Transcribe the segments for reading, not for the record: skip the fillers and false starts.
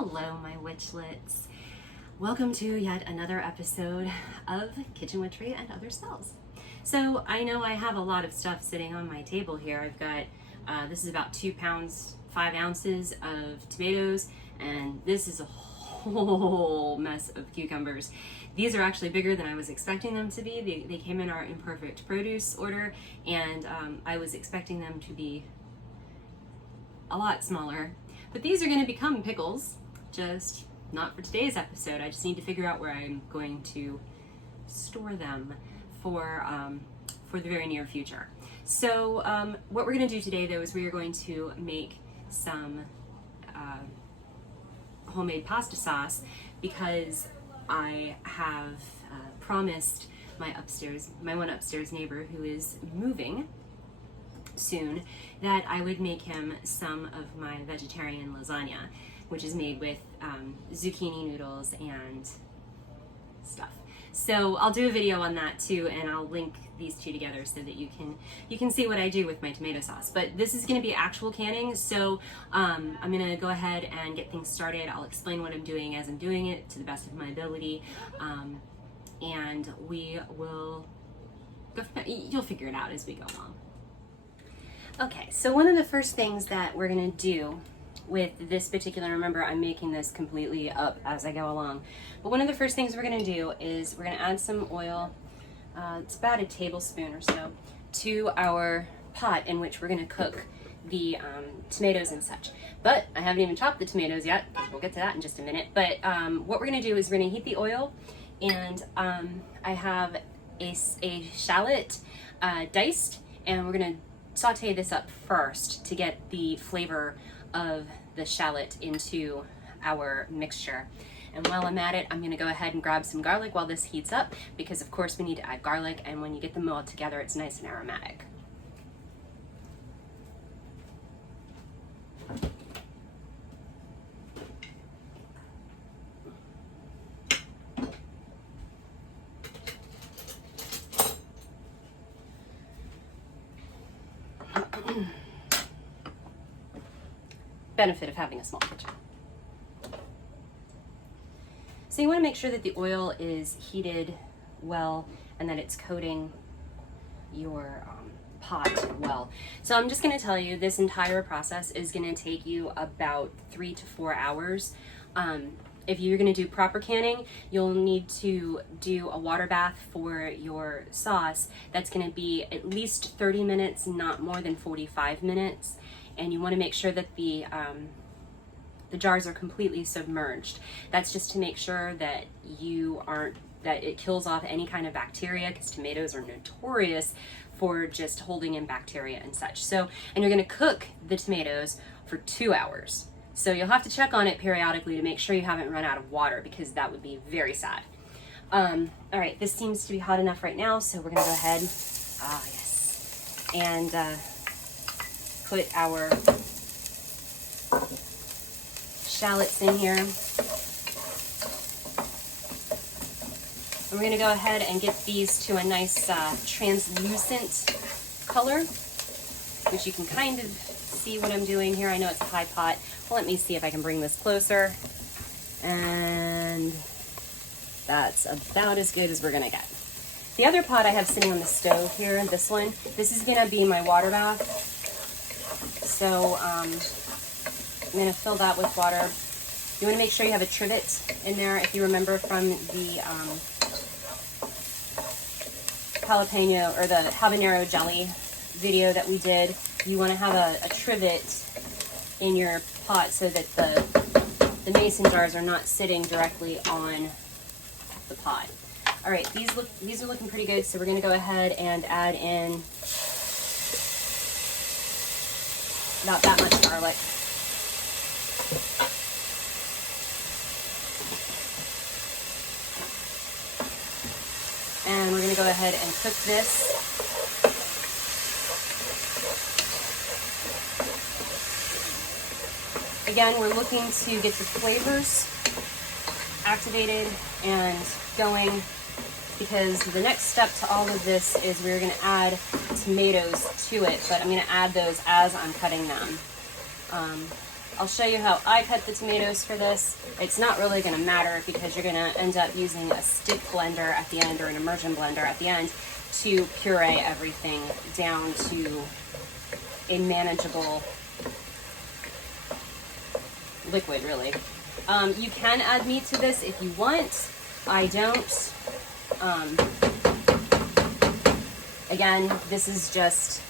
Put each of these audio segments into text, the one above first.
Hello, my witchlets. Welcome to yet another episode of Kitchen Witchery and Other Spells. So I know I have a lot of stuff sitting on my table here. I've got, this is about 2 pounds, 5 ounces of tomatoes, and this is a whole mess of cucumbers. These are actually bigger than I was expecting them to be. They came in our imperfect produce order, and I was expecting them to be a lot smaller. But these are going to become pickles, just not for today's episode. I just need to figure out where I'm going to store them for the very near future. So what we're going to do today, though, is we are going to make some homemade pasta sauce, because I have promised my one upstairs neighbor who is moving soon that I would make him some of my vegetarian lasagna, which is made with zucchini noodles and stuff. So I'll do a video on that too, and I'll link these two together so that you can see what I do with my tomato sauce. But this is going to be actual canning, so I'm going to go ahead and get things started. I'll explain what I'm doing as I'm doing it to the best of my ability, and we will go from there. You'll figure it out as we go along. Okay, so one of the first things that we're going to do with this particular, remember I'm making this completely up as I go along, but one of the first things we're going to do is we're going to add some oil, it's about a tablespoon or so, to our pot in which we're going to cook the tomatoes and such. But I haven't even chopped the tomatoes yet. We'll get to that in just a minute. But what we're going to do is we're going to heat the oil, and I have a shallot diced, and we're going to saute this up first to get the flavor of the shallot into our mixture. And while I'm at it, I'm going to go ahead and grab some garlic while this heats up, because of course we need to add garlic, and when you get them all together, it's nice and aromatic. Benefit of having a small kitchen. So you want to make sure that the oil is heated well and that it's coating your pot well. So I'm just going to tell you, this entire process is going to take you about 3 to 4 hours. If you're going to do proper canning, you'll need to do a water bath for your sauce. That's going to be at least 30 minutes, not more than 45 minutes. And you want to make sure that the jars are completely submerged. That's just to make sure that that it kills off any kind of bacteria, because tomatoes are notorious for just holding in bacteria and such. So, and you're going to cook the tomatoes for 2 hours. So you'll have to check on it periodically to make sure you haven't run out of water, because that would be very sad. All right, this seems to be hot enough right now, so we're going to go ahead, and put our shallots in here. And we're going to go ahead and get these to a nice translucent color, which you can kind of see what I'm doing here. I know it's a high pot. Well, let me see if I can bring this closer. And that's about as good as we're going to get. The other pot I have sitting on the stove here, this is going to be my water bath. So I'm going to fill that with water. You want to make sure you have a trivet in there. If you remember from the jalapeno or the habanero jelly video that we did, you want to have a trivet in your pot so that the mason jars are not sitting directly on the pot. All right, these are looking pretty good, so we're going to go ahead and add in not that much garlic. And we're going to go ahead and cook this. Again, we're looking to get the flavors activated and going, because the next step to all of this is we're going to add tomatoes to it, but I'm going to add those as I'm cutting them. I'll show you how I cut the tomatoes for this. It's not really gonna matter because you're gonna end up using a stick blender at the end or an immersion blender at the end to puree everything down to a manageable liquid, really. You can add meat to this if you want. I don't. Again, this is just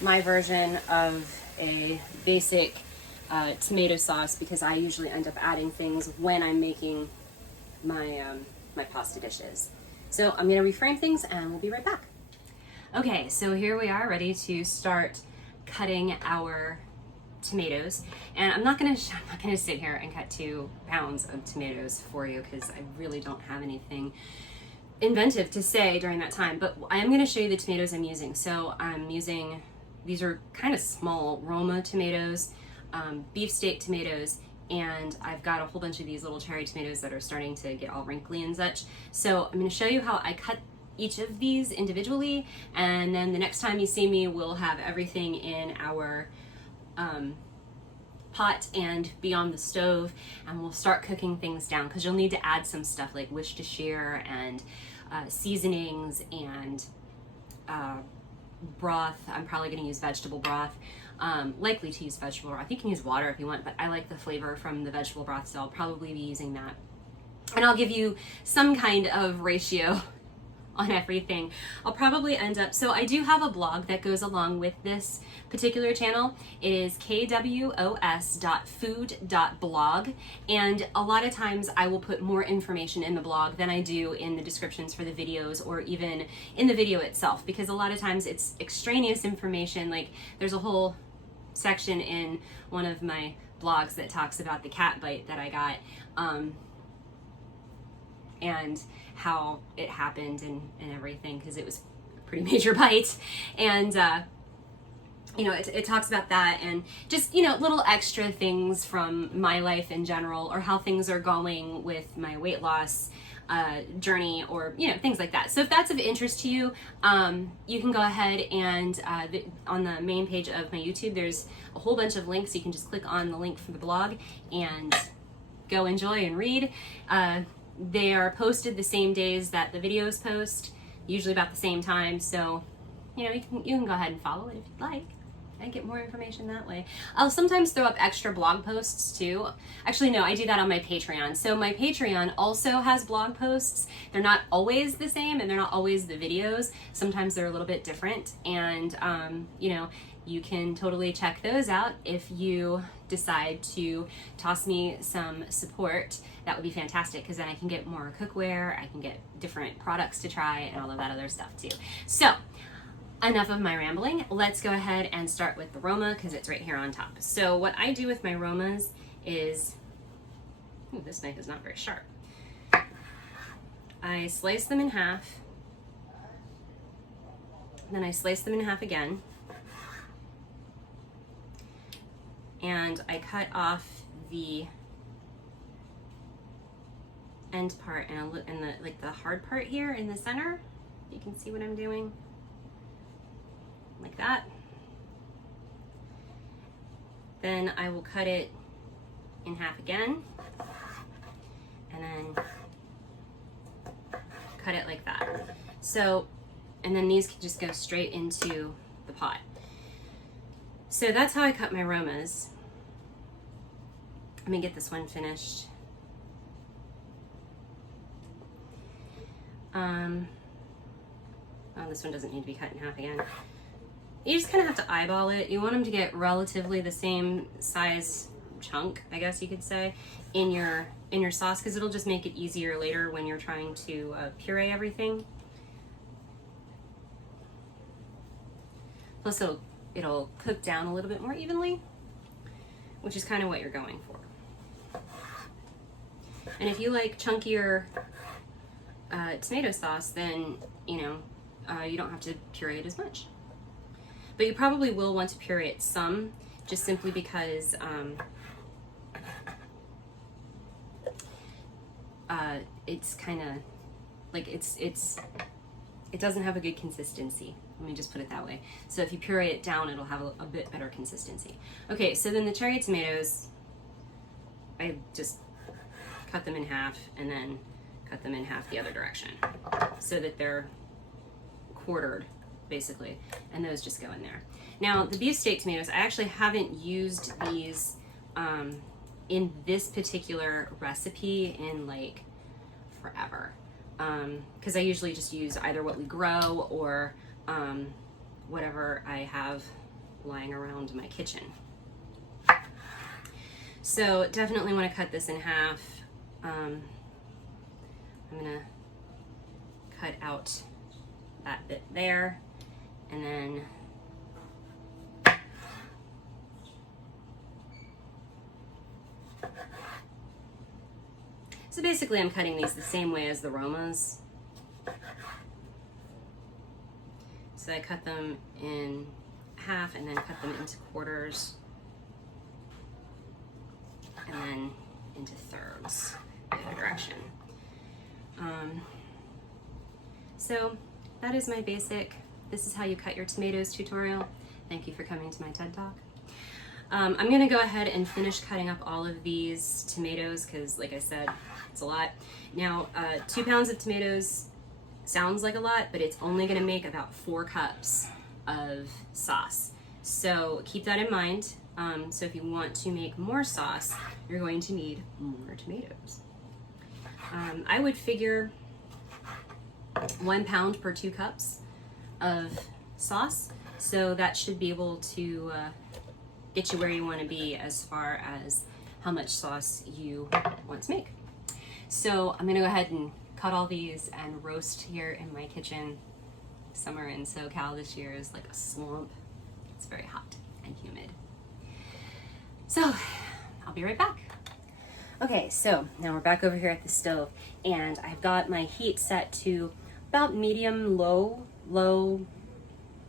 my version of a basic tomato sauce because I usually end up adding things when I'm making my, my pasta dishes. So I'm gonna reframe things and we'll be right back. Okay, so here we are ready to start cutting our tomatoes. And I'm not gonna sit here and cut 2 pounds of tomatoes for you because I really don't have anything inventive to say during that time, but I am gonna show you the tomatoes I'm using. So I'm using, these are kind of small Roma tomatoes, beefsteak tomatoes, and I've got a whole bunch of these little cherry tomatoes that are starting to get all wrinkly and such. So I'm going to show you how I cut each of these individually, and then the next time you see me, we'll have everything in our pot and be on the stove, and we'll start cooking things down because you'll need to add some stuff like Worcestershire and seasonings and broth. I'm probably going to use vegetable broth. Likely to use vegetable broth. You can use water if you want, but I like the flavor from the vegetable broth, so I'll probably be using that. And I'll give you some kind of ratio on everything. I'll probably end up, so I do have a blog that goes along with this particular channel. It is kwos.food.blog, and a lot of times I will put more information in the blog than I do in the descriptions for the videos or even in the video itself, because a lot of times it's extraneous information. Like there's a whole section in one of my blogs that talks about the cat bite that I got, and how it happened and everything, because it was a pretty major bite. And you know, it talks about that and just, you know, little extra things from my life in general, or how things are going with my weight loss journey, or, you know, things like that. So if that's of interest to you, you can go ahead and on the main page of my YouTube, there's a whole bunch of links. You can just click on the link for the blog and go enjoy and read. They are posted the same days that the videos post, usually about the same time. So, you know, you can go ahead and follow it if you'd like and get more information that way. I'll sometimes throw up extra blog posts too. Actually, no, I do that on my Patreon. So my Patreon also has blog posts. They're not always the same and they're not always the videos. Sometimes they're a little bit different. And, you know, you can totally check those out if you decide to toss me some support. That would be fantastic, because then I can get more cookware, I can get different products to try, and all of that other stuff too. So, enough of my rambling. Let's go ahead and start with the Roma, because it's right here on top. So what I do with my Romas is, ooh, this knife is not very sharp. I slice them in half, then I slice them in half again, and I cut off the end part and the like the hard part here in the center. You can see what I'm doing, like that. Then I will cut it in half again, and then cut it like that. So, and then these can just go straight into the pot. So that's how I cut my Romas. Let me get this one finished. Oh, this one doesn't need to be cut in half again. You just kind of have to eyeball it. You want them to get relatively the same size chunk, I guess you could say, in your sauce, because it'll just make it easier later when you're trying to puree everything. Plus it'll cook down a little bit more evenly, which is kind of what you're going for. And if you like chunkier tomato sauce, then, you know, you don't have to puree it as much. But you probably will want to puree it some, just simply because it's kind of like it doesn't have a good consistency Let me just put it that way. So if you puree it down, it'll have a bit better consistency. Okay, so then the cherry tomatoes, I just cut them in half and then cut them in half the other direction so that they're quartered, basically, and those just go in there. Now, the beefsteak tomatoes, I actually haven't used these in this particular recipe in like forever, because I usually just use either what we grow or whatever I have lying around my kitchen. So definitely want to cut this in half. I'm gonna cut out that bit there, and then so basically I'm cutting these the same way as the Romas. So I cut them in half and then cut them into quarters and then into thirds the other direction. So that is my basic, this is how you cut your tomatoes tutorial. Thank you for coming to my TED Talk. I'm gonna go ahead and finish cutting up all of these tomatoes because, like I said, it's a lot. Now, 2 pounds of tomatoes sounds like a lot, but it's only gonna make about 4 cups of sauce. So keep that in mind. So if you want to make more sauce, you're going to need more tomatoes. I would figure 1 pound per 2 cups of sauce. So that should be able to get you where you want to be as far as how much sauce you want to make. So I'm gonna go ahead and cut all these and roast here in my kitchen. Summer in SoCal this year is like a slump. It's very hot and humid. So I'll be right back. Okay, so now we're back over here at the stove, and I've got my heat set to about medium low,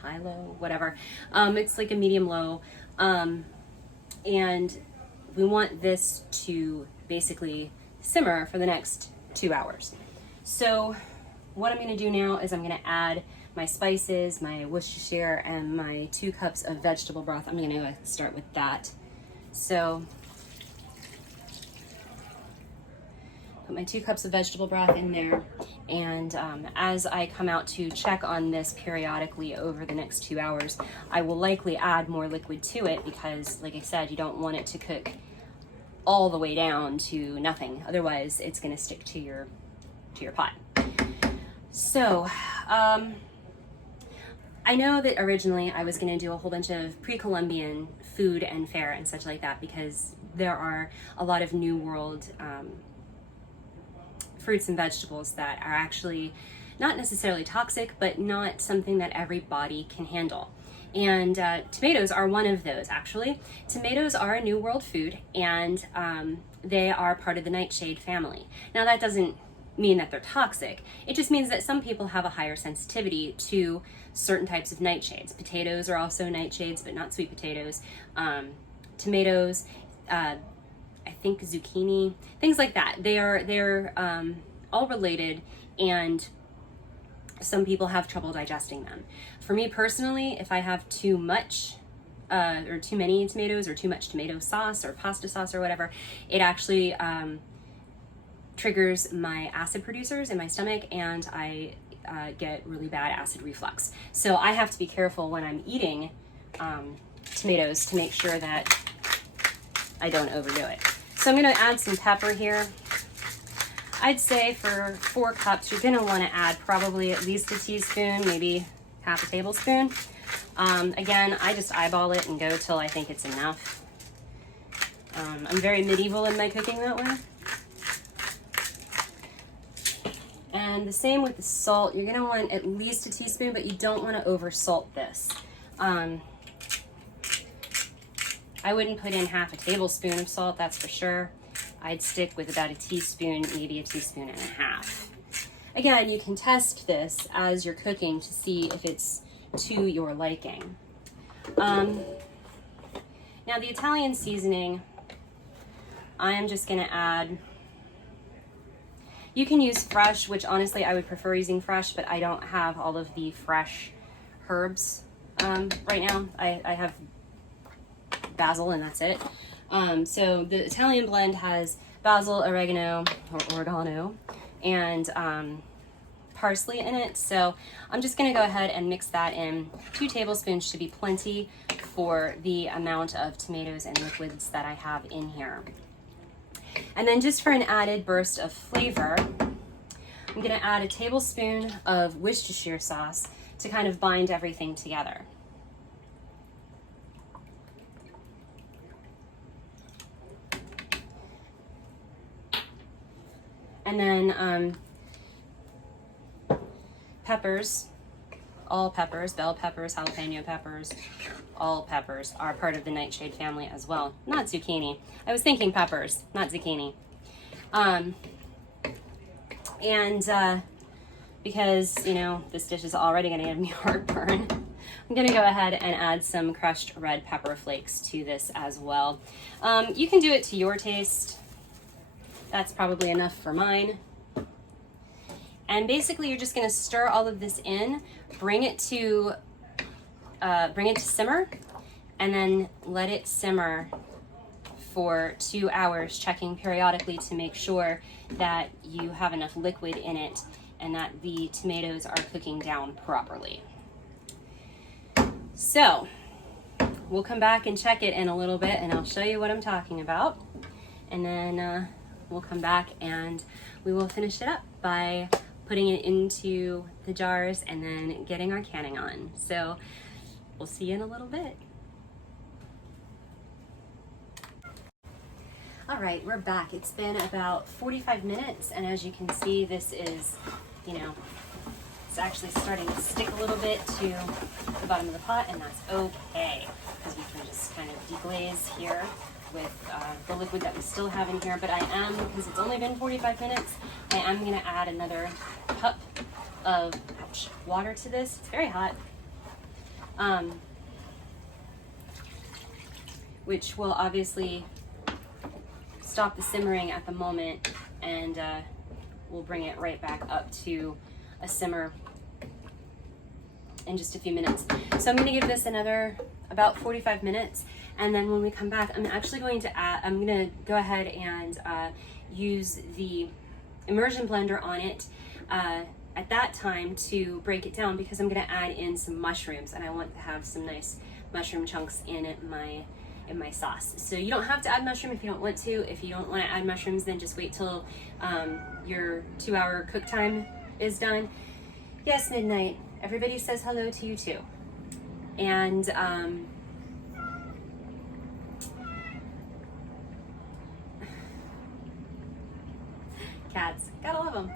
high low, whatever. It's like a medium low, and we want this to basically simmer for the next 2 hours. So what I'm gonna do now is I'm gonna add my spices, my Worcestershire, and my 2 cups of vegetable broth. I'm gonna start with that. So put my 2 cups of vegetable broth in there, and as I come out to check on this periodically over the next 2 hours, I will likely add more liquid to it because, like I said, you don't want it to cook all the way down to nothing. Otherwise, it's going to stick to your pot. So, I know that originally I was going to do a whole bunch of pre-Columbian food and fare and such like that because there are a lot of New World fruits and vegetables that are actually not necessarily toxic, but not something that every body can handle. And tomatoes are one of those, actually. Tomatoes are a New World food, and they are part of the nightshade family. Now, that doesn't mean that they're toxic. It just means that some people have a higher sensitivity to certain types of nightshades. Potatoes are also nightshades, but not sweet potatoes. Tomatoes, I think zucchini, things like that. They're all related, and some people have trouble digesting them. For me personally, if I have too much or too many tomatoes or too much tomato sauce or pasta sauce or whatever, it actually triggers my acid producers in my stomach, and I get really bad acid reflux. So I have to be careful when I'm eating tomatoes to make sure that I don't overdo it. So I'm going to add some pepper here. I'd say for 4 cups, you're going to want to add probably at least a teaspoon, maybe half a tablespoon. Again, I just eyeball it and go till I think it's enough. I'm very medieval in my cooking that way. And the same with the salt. You're going to want at least a teaspoon, but you don't want to over salt this. I wouldn't put in half a tablespoon of salt, that's for sure. I'd stick with about a teaspoon, maybe a teaspoon and a half. Again, you can test this as you're cooking to see if it's to your liking. Now the Italian seasoning, I am just gonna add, you can use fresh, which honestly I would prefer using fresh, but I don't have all of the fresh herbs right now. I have basil and that's it. So the Italian blend has basil, oregano, or oregano, and parsley in it. So I'm just gonna go ahead and mix that in. 2 tablespoons should be plenty for the amount of tomatoes and liquids that I have in here. And then just for an added burst of flavor, I'm gonna add a tablespoon of Worcestershire sauce to kind of bind everything together. And then peppers, all peppers, bell peppers, jalapeno peppers, all peppers are part of the nightshade family as well. Not zucchini. I was thinking peppers, not zucchini. Because, you know, this dish is already gonna give me heartburn, I'm gonna go ahead and add some crushed red pepper flakes to this as well. You can do it to your taste. That's probably enough for mine. And basically you're just gonna stir all of this in, bring it to simmer, and then let it simmer for 2 hours, checking periodically to make sure that you have enough liquid in it and that the tomatoes are cooking down properly. So we'll come back and check it in a little bit and I'll show you what I'm talking about. And then we'll come back and we will finish it up by putting it into the jars and then getting our canning on. So we'll see you in a little bit. All right, we're back. It's been about 45 minutes, and as you can see, this is, you know, it's actually starting to stick a little bit to the bottom of the pot, and that's okay, because we can just kind of deglaze here with the liquid that we still have in here. But I am, because it's only been 45 minutes, I am going to add another cup of water to this. It's very hot. Which will obviously stop the simmering at the moment, and we'll bring it right back up to a simmer in just a few minutes. So I'm going to give this another about 45 minutes, and then when we come back, I'm actually going to I'm going to go ahead and use the immersion blender on it at that time to break it down, because I'm going to add in some mushrooms, and I want to have some nice mushroom chunks in my sauce. So you don't have to add mushroom if you don't want to. If you don't want to add mushrooms, then just wait till your 2-hour cook time is done. Yes, Midnight. Everybody says hello to you too. And cats, gotta love them.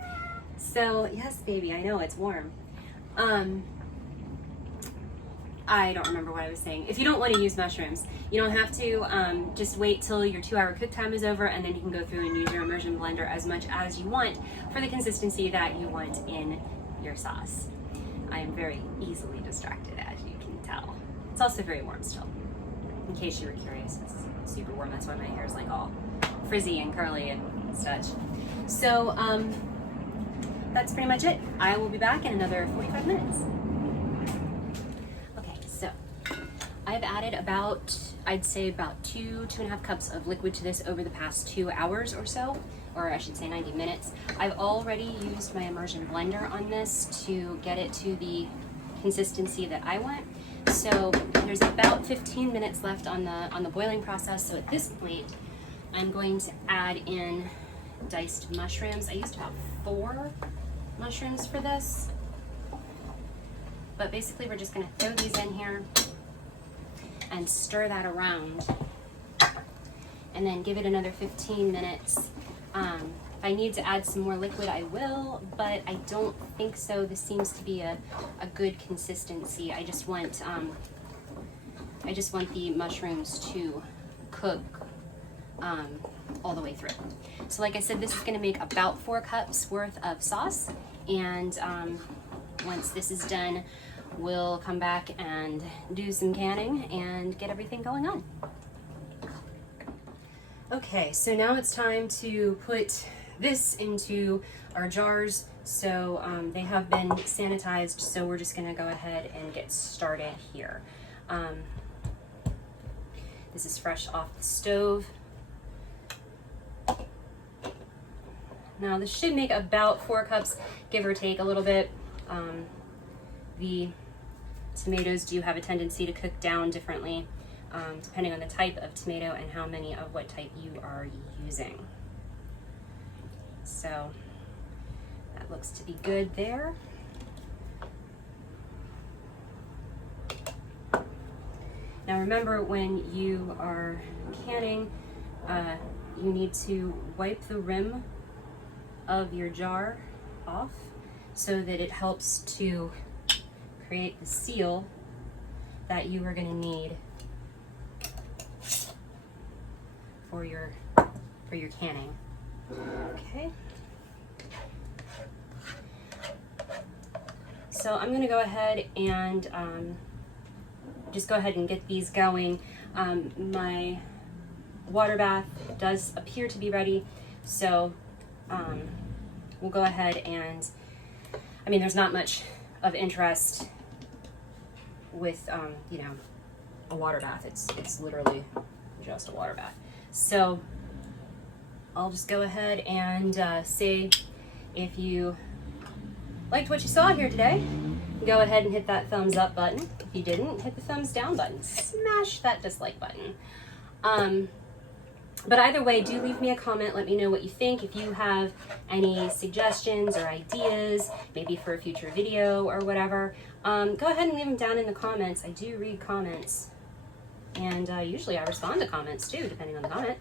So yes, baby, I know it's warm. I don't remember what I was saying. If you don't want to use mushrooms, you don't have to. Just wait till your 2-hour cook time is over, and then you can go through and use your immersion blender as much as you want for the consistency that you want in your sauce. I am very easily distracted, as you can tell. It's also very warm still. In case you were curious, it's super warm. That's why my hair is like all frizzy and curly and such. So that's pretty much it. I will be back in another 45 minutes. So I've added about, I'd say about 2.5 cups of liquid to this over the past 2 hours or so, or I should say 90 minutes. I've already used my immersion blender on this to get it to the consistency that I want. So there's about 15 minutes left on the boiling process. So at this point, I'm going to add in diced mushrooms. I used about 4 mushrooms for this. But basically we're just gonna throw these in here and stir that around, and then give it another 15 minutes. If I need to add some more liquid, I will, but I don't think so. This seems to be a good consistency. I just want the mushrooms to cook all the way through. So like I said, this is gonna make about 4 cups worth of sauce, and once this is done, we'll come back and do some canning and get everything going on. Okay, so now it's time to put this into our jars So they have been sanitized, so we're just gonna go ahead and get started here. This is fresh off the stove. Now this should make about 4 cups, give or take a little bit. The tomatoes do have a tendency to cook down differently, depending on the type of tomato and how many of what type you are using. So that looks to be good there. Now remember, when you are canning, you need to wipe the rim of your jar off so that it helps to create the seal that you are going to need for your canning. Okay. So I'm going to go ahead and just go ahead and get these going. My water bath does appear to be ready, so we'll go ahead and, I mean, there's not much of interest with, you know, a water bath. It's literally just a water bath. So I'll just go ahead and say, if you liked what you saw here today, go ahead and hit that thumbs up button. If you didn't, hit the thumbs down button. Smash that dislike button. But either way, do leave me a comment. Let me know what you think. If you have any suggestions or ideas, maybe for a future video or whatever, go ahead and leave them down in the comments. I do read comments, and usually I respond to comments too, depending on the comment.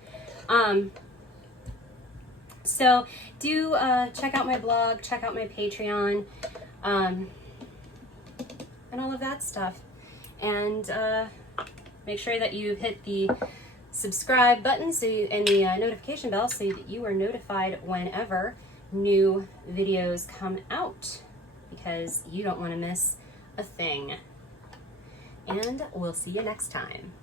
So do check out my blog, check out my Patreon, and all of that stuff. And make sure that you hit the subscribe button and the notification bell so that you are notified whenever new videos come out, because you don't want to miss a thing. And we'll see you next time.